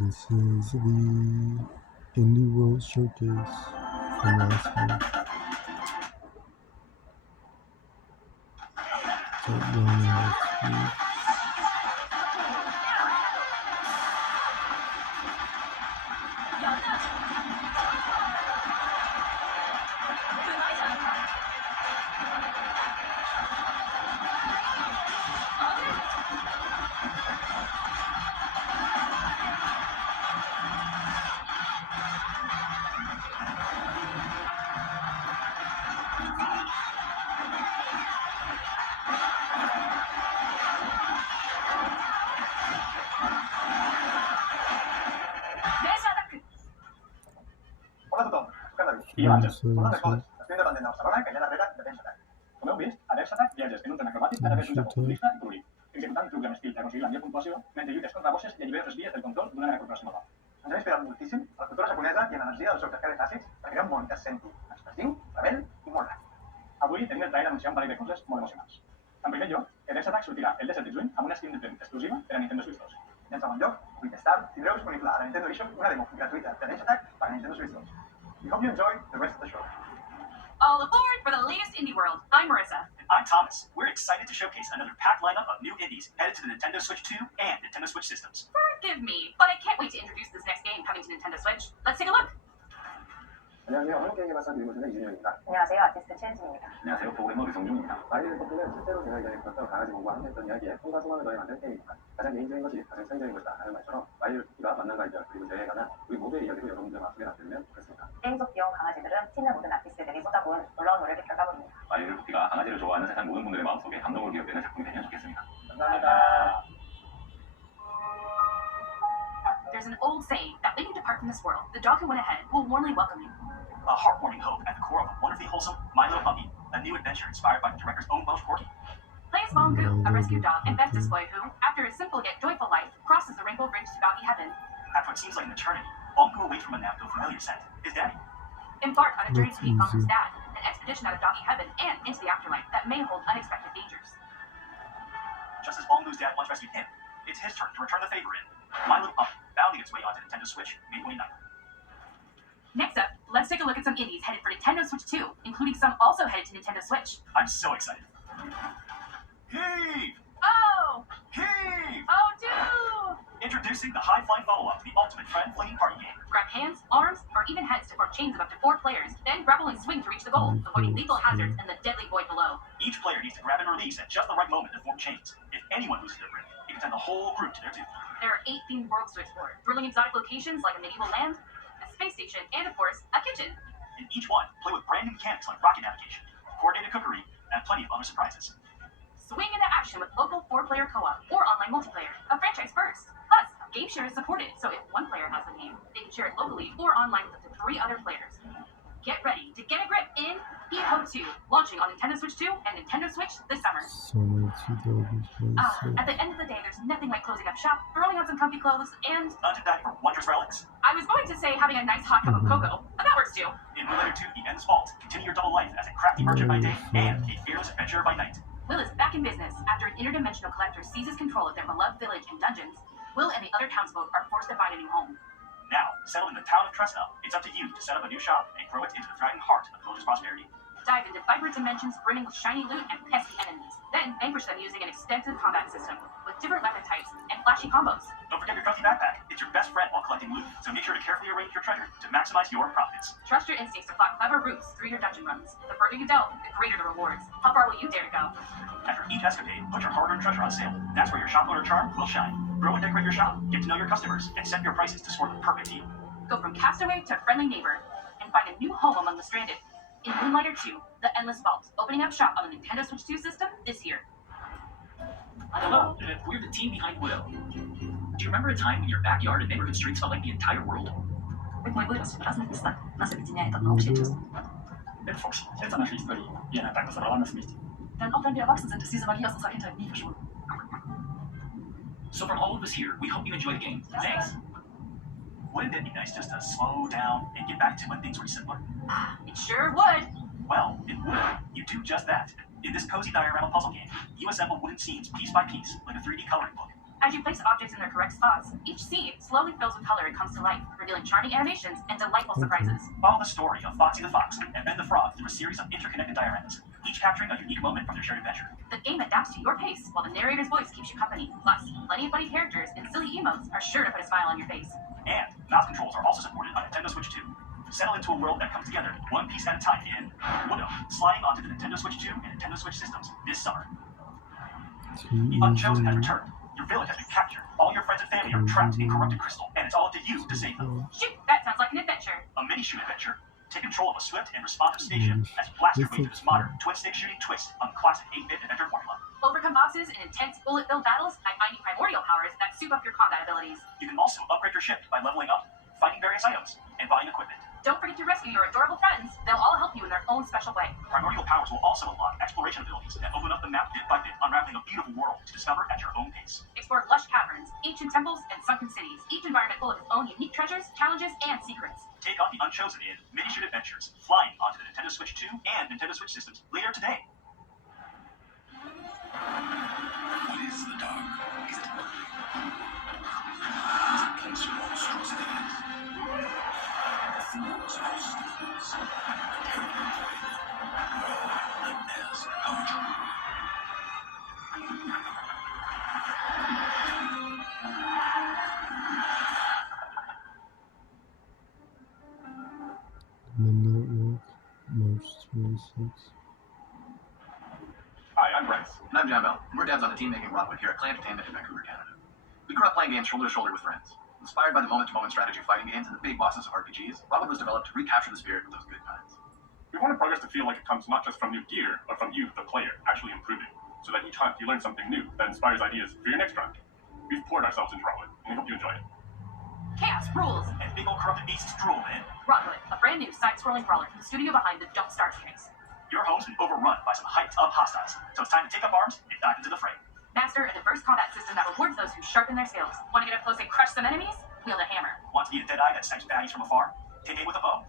This is the Indie World Showcase from last week. So running this week. Hola a tothom, soc en David. I Mm, abans, so una altra that's cosa, it. estem davant de Barcelona, que ja darrere de Dance Attack. Com heu vist, a Dance Attack viatges en un tren acrobàtic a través d'un Japó Showtime. futurista i colorit, executant trucs amb estil per aconseguir la millor puntuació mentre lluites contra bosses i alliberes les vies del control d'una mena corporació nova. Ens hem inspirat moltíssim a la cultura japonesa i en l'energia dels jocs d'arcade clàssics per crear un món que es senti expressiu, rebel i molt ràpid. Avui tenim el plaer d'anunciar un parell de coses molt emocionants. En primer lloc, que Dance Attack sortirà el 17 de juny amb una Steam Deck exclusiva per a Nintendo Switch 2. I en segon lloc, avui més tard, tindreu disponible a la Nintendo eShop una demo gratuïta de Dance Attack per a Nintendo Switch 2. We hope you enjoy the rest of the show. All aboard for the latest indie world. I'm Marissa. And I'm Thomas. We're excited to showcase another packed lineup of new indies headed to the Nintendo Switch 2 and Nintendo Switch systems. Forgive me, but I can't wait to introduce this next game coming to Nintendo Switch. Let's take a look. 안녕하세요. 한국게임에 맞서 드리고있는 이준영입니다. 안녕하세요. 아티스트 최은진입니다. 안녕하세요. 프로그래머 류성준입니다. 마이를 덕분에 실제로 제가 예전에 강아지 보고 함께했던 이야기에 꿈과 소망을 더해 만든 게임입니다. 가장 개인적인 것이 가장 창의적인 것이다 하는 말처럼 마이를 토끼가 만남과 이별 그리고 재해에 관한 우리 모두의 이야기를 여러분들 마음속에 남겨주면 좋겠습니다. 게임 속 귀여운 강아지들은 팀의 모든 아티스트들이 쏟아부은 놀라운 노력의 결과물입니다. 마이를 토끼가 강아지를 좋아하는 세상 모든 분들의 마음속에 감동을 기억되는 작품이 되면 좋겠습니다. 감사합니다. There's an old saying that when you depart from this world, the dog who went ahead will warmly welcome you. A heartwarming hope at the core of a wonderfully wholesome My Little Puppy, a new adventure inspired by the director's own Welsh Corgi. Play as Bongu, a rescue dog and Festus boy who, after a simple yet joyful life, crosses the rainbow bridge to doggy heaven. After what seems like an eternity, Bonku awaits from a nap to a familiar scent, his daddy. Embark on a journey That's to meet Bongu's easy. dad, an expedition out of doggy heaven and into the afterlife that may hold unexpected dangers. Just as Bonku's dad once rescued him, it's his turn to return the favor in My Little Puppy, bounding its way onto Nintendo Switch May 29th. Next up, let's take a look at some indies headed for Nintendo Switch 2, including some also headed to Nintendo Switch. I'm so excited. Heave! Oh! Heave! Oh, do! Introducing the high-flying follow-up to the ultimate friend-flinging party game. Grab hands, arms, or even heads to form chains of up to 4 players, then grapple and swing to reach the goal, avoiding lethal hazards and the deadly void below. Each player needs to grab and release at just the right moment to form chains. If anyone loses their grip, it can send the whole group to their doom. There are 8 themed worlds to explore, thrilling exotic locations like a medieval land, a space station, and of course, a kitchen. In each one, play with brand new mechanics like rocket navigation, coordinated cookery, and plenty of other surprises. Swing into action with local 4-player co-op or online multiplayer, a franchise first. Plus, game share is supported, so if one player has the game, they can share it locally or online with up to 3 other players. Get ready to get a grip in Eho 2, launching on Nintendo Switch 2 and Nintendo Switch this summer. So many 2000s. At the end of the day, there's nothing like closing up shop, throwing on some comfy clothes, and Unto that for wondrous relics. I was going to say having a nice hot cup of cocoa, but that works too. In Related to The End's Vault, continue your double life as a crafty merchant by day and a fearless adventurer by night. Will is back in business after an interdimensional collector seizes control of their beloved village and dungeons. Will and the other townsfolk are forced to find a new home. Now, settled in the town of Tresna, it's up to you to set up a new shop and grow it into the thriving heart of the village's prosperity. Dive into vibrant dimensions brimming with shiny loot and pesky enemies. Then vanquish them using an extensive combat system with different weapon types and flashy combos. Don't forget your trusty backpack. It's your best friend while collecting loot, so make sure to carefully arrange your treasure to maximize your profits. Trust your instincts to plot clever routes through your dungeon runs. The further you delve, the greater the rewards. How far will you dare to go? After each escapade, put your hard-earned treasure on sale. That's where your shop owner charm will shine. Grow and decorate your shop, get to know your customers, and set your prices to score the perfect deal. Go from castaway to friendly neighbor, and find a new home among the stranded. In Moonlighter 2, The Endless Vault, opening up shop on the Nintendo Switch 2 system this year. Hello, we're the team behind Widow. Do you remember a time when your backyard and neighborhood streets felt like the entire world? Мой вырос в разных местах. Нас объединяет одно общее чувство. Это Фокс. Это наша история. И она так собрала нас вместе. Denn auch wenn wir erwachsen sind, ist diese Magie aus unserer Kindheit nie verschwunden. So from all of us here, we hope you enjoy the game. Thanks. Wouldn't it be nice just to slow down and get back to when things were simpler? It sure would. Well, it would. You do just that. In this cozy diorama puzzle game, you assemble wooden scenes piece by piece, like a 3D coloring book. As you place objects in their correct spots, each scene slowly fills with color and comes to life, revealing charming animations and delightful surprises. Follow the story of Foxy the Fox and Ben the Frog through a series of interconnected dioramas, each capturing a unique moment from their shared adventure. The game adapts to your pace, while the narrator's voice keeps you company. Plus, plenty of funny characters and silly emotes are sure to put a smile on your face. And mouse controls are also supported on Nintendo Switch 2. Settle into a world that comes together one piece at a time in Uno, sliding onto the Nintendo Switch 2 and Nintendo Switch systems this summer. The Unchosen has returned. Your village has been captured. All your friends and family are trapped in corrupted crystal, and it's all up to you to save them. Shoot, that sounds like an adventure. A mini-shoot adventure. Take control of a swift and responsive spaceship as you blast your way through this modern twin-stick shooting twist on the classic 8-bit adventure formula. Overcome bosses in intense bullet-filled battles by finding primordial powers that soup up your combat abilities. You can also upgrade your ship by leveling up, finding various items, and buying equipment. Don't forget to rescue your adorable friends. They'll all help you in their own special way. Primordial powers will also unlock exploration abilities that open up the map bit by bit, unraveling a beautiful world to discover at your own pace. Explore lush caverns, ancient temples, and sunken cities, each environment full of its own unique treasures, challenges, and secrets. Take on the Unchosen in mini-shoot adventures, flying onto the Nintendo Switch 2 and Nintendo Switch systems later today. What is the dark? Is it against monstrosities? Fools of stools. Terrible void. Well, nightmares come true. Midnight Walk, March 26th. Hi, I'm Bryce. And I'm John Bell. And we're devs on the team making Rockwood here at Clay Entertainment in Vancouver, Canada. We grew up playing games shoulder to shoulder with friends. Inspired by the moment-to-moment strategy fighting games and the big bosses of RPGs, Rockwood was developed to recapture the spirit of those good times. We wanted progress to feel like it comes not just from new gear, but from you, the player, actually improving, so that each time you learn something new that inspires ideas for your next run. We've poured ourselves into Rockwood, and we hope you enjoy it. Chaos rules! And big old corrupted beasts drool, man. Rockwood, a brand new side-scrolling brawler from the studio behind the Don't Starve series. Your home's been overrun by some hyped-up hostiles, so it's time to take up arms and dive into the fray. Master a diverse combat system that rewards those who sharpen their skills. Want to get up close and crush some enemies? Wield a hammer. Want to be a deadeye that snipes baddies from afar? Take aim with a bow.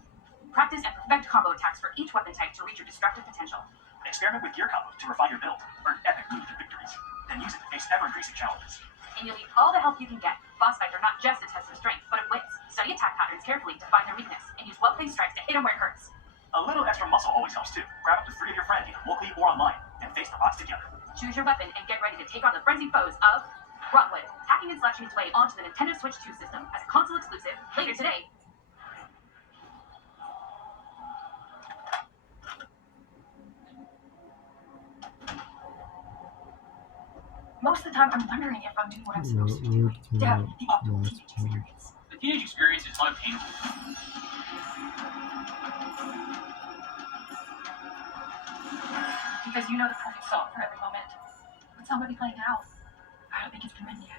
Practice and perfect combo attacks for each weapon type to reach your destructive potential. Experiment with gear combos to refine your build, earn epic loot and victories, then use it to face ever-increasing challenges. And you'll need all the help you can get. Boss fights are not just a test of strength, but of wits. Study attack patterns carefully to find their weakness, and use well-placed strikes to hit them where it hurts. A little extra muscle always helps too. Grab up to 3 of your friends, either locally or online, and face the odds together. Choose your weapon and get ready to take on the frenzied foes of Rockwood, hacking and slashing its way onto the Nintendo Switch 2 system as a console exclusive later today. Most of the time, I'm wondering if I'm doing what I'm supposed to do. Word came To have out the optimal last teenage month. experience. The teenage experience is unattainable. Because you know the perfect song for every moment. What song would be playing now? I don't think it's been written yet.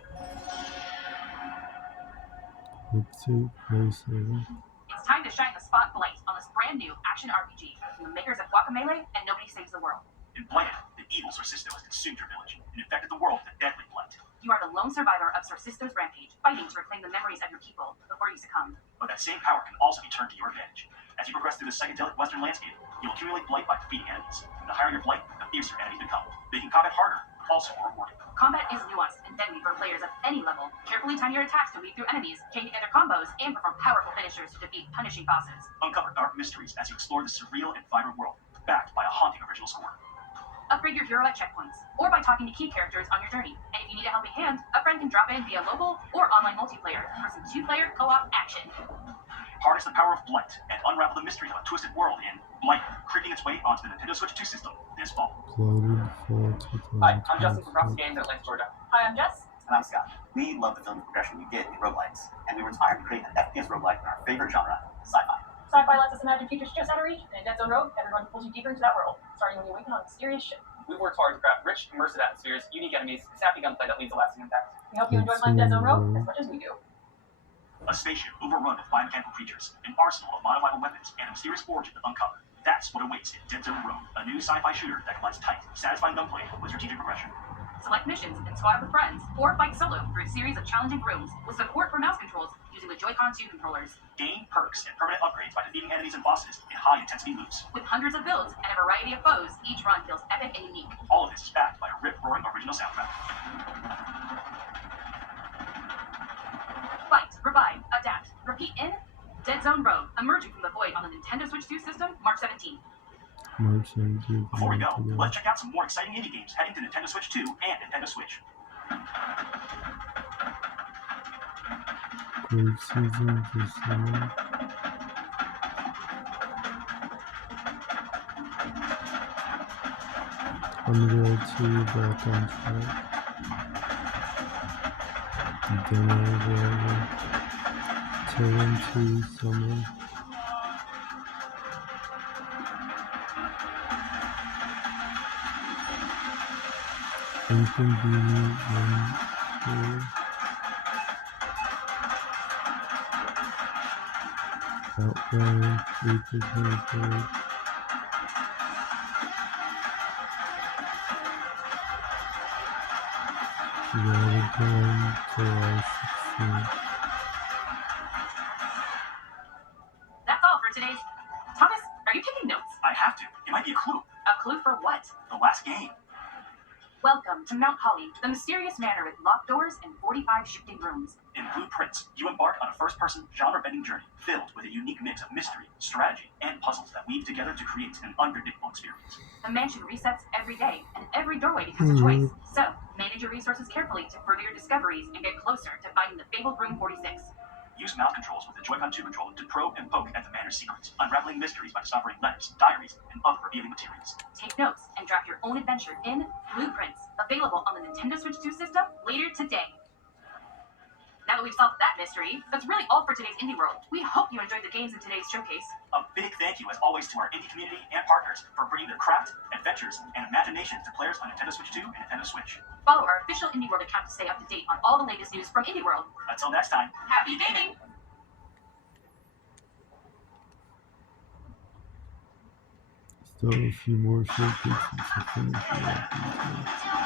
Would take place over. It's time to shine the spotlight on this brand new action RPG from the makers of Guacamelee and Nobody Saves the World. In Blighted, the evil Sorcisto has consumed your village and infected the world with a deadly blight. You are the lone survivor of Sorcisto's rampage, fighting to reclaim the memories of your people before you succumb. But that same power can also be turned to your advantage. As you progress through the psychedelic western landscape, you'll accumulate blight by defeating enemies. And the higher your blight, the fiercer enemies become, making combat harder, also more rewarding. Combat is nuanced and deadly for players of any level. Carefully time your attacks to weave through enemies, chain together combos, and perform powerful finishers to defeat punishing bosses. Uncover dark mysteries as you explore this surreal and vibrant world, backed by a haunting original score. Upgrade your hero at checkpoints, or by talking to key characters on your journey. And if you need a helping hand, a friend can drop in via local or online multiplayer for some 2-player co-op action. Harness the power of Blight and unravel the mysteries of a twisted world in Blight, creeping its way onto the Nintendo Switch 2 system this fall. Blighted Fall 2000. Hi, I'm Justin from Proxy Games at Atlanta, Georgia. Hi, I'm Jess. And I'm Scott. We love the film progression you get in roguelikes, and we were inspired to create an FPS roguelike in our favorite genre, sci-fi. Sci-fi lets us imagine futures just out of reach, and in Dead Zone Road, everyone pulls you deeper into that world, starting when you awaken on a mysterious ship. We've worked hard to craft rich, immersive atmospheres, unique enemies, snappy gunplay that leaves a lasting impact. We hope you enjoy playing Dead Zone Road as much as we do. A spaceship overrun with biomechanical creatures, an arsenal of modifiable weapons, and a mysterious origin to uncover. That's what awaits in Dead Zone Road, a new sci-fi shooter that combines tight, satisfying gunplay with strategic progression. Select missions and squad up with friends, or fight solo through a series of challenging rooms with support for mouse controls using the Joy-Con 2 controllers. Gain perks and permanent upgrades by defeating enemies and bosses in high-intensity loops. With hundreds of builds and a variety of foes, each run feels epic and unique. All of this is backed by a rip-roaring original soundtrack. Fight revive, adapt, repeat in Dead Zone Road, emerging from the void on the Nintendo Switch 2 system, March 17th. March 17th. Before we go, let's check out some more exciting indie games heading to Nintendo Switch 2 and Nintendo Switch. Grave Season this summer. Unreal 2 back on track. Demo available. Terran 2 summer. Inconvenient 1 4. Outbound April 23rd. Ramadan July 16th. That's all for today's. Thomas, are you taking notes? I have to. It might be a clue. A clue for what? The last game. Welcome to Mount Holly, the mysterious manor with locked doors and 45 shifting rooms. In Blueprints, you embark on a first-person, genre-bending journey filled with a unique mix of mystery, strategy, and puzzles that weave together to create an unpredictable experience. The mansion resets every day, and every doorway becomes a choice. So, manage your resources carefully to further your discoveries and get closer to finding the fabled Room 46. Use mouse controls with the Joy-Con 2 controller to probe and poke at the manor's secrets, unraveling mysteries by deciphering letters, diaries, and other revealing materials. Take notes and draft your own adventure in Blueprints, available on the Nintendo Switch 2 system later today. Now that we've solved that mystery, that's really all for today's Indie World. We hope you enjoyed the games in today's showcase. A big thank you, as always, to our indie community and partners for bringing their craft, adventures, and imagination to players on Nintendo Switch 2 and Nintendo Switch. Follow our official Indie World account to stay up to date on all the latest news from Indie World. Until next time, Happy gaming! Still a few more showcases to finish.